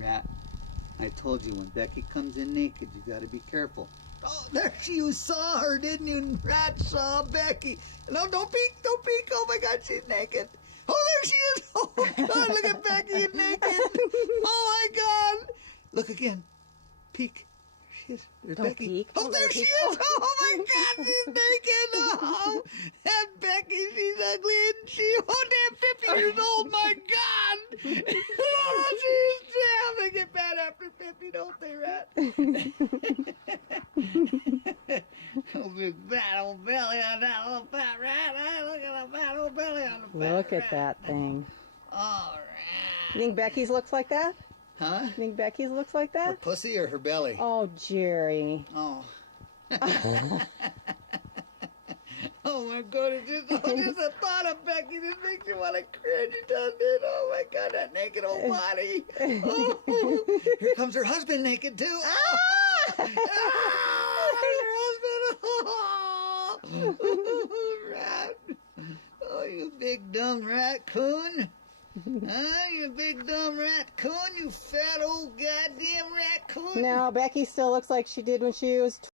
rat. I told you when Becky comes in naked, you gotta be careful. Oh, there you saw her, didn't you? Rat saw Becky. No, don't peek, don't peek. Oh my God, she's naked. Oh, there she is. Oh God, look at Becky naked. Oh my God. Look again. Peek. She is. There's Don't Becky. peek. Oh, Don't there let her she peek. is. Oh my God, she's naked. Oh, that Becky, she's ugly, isn't she? Oh, damn, 50 years old. My God. Oh, she's damn. They get bad after 50, don't they, Rat? Oh, big fat old belly on that little fat rat. Huh? Look at the fat old belly on the fat Look at rat. that thing. All right. You think Becky's looks like that? Huh? You think Becky's looks like Her that? pussy or her belly? Oh, Jerry. Oh. Oh my God, just the thought of Becky just makes you want to cringe, doesn't it? Oh my God, that naked old body. Oh, here comes her husband naked too. Oh, there's her husband. Oh, rat. Oh, you big dumb raccoon. Huh, you big dumb raccoon, you fat old goddamn raccoon. No, Becky still looks like she did when she was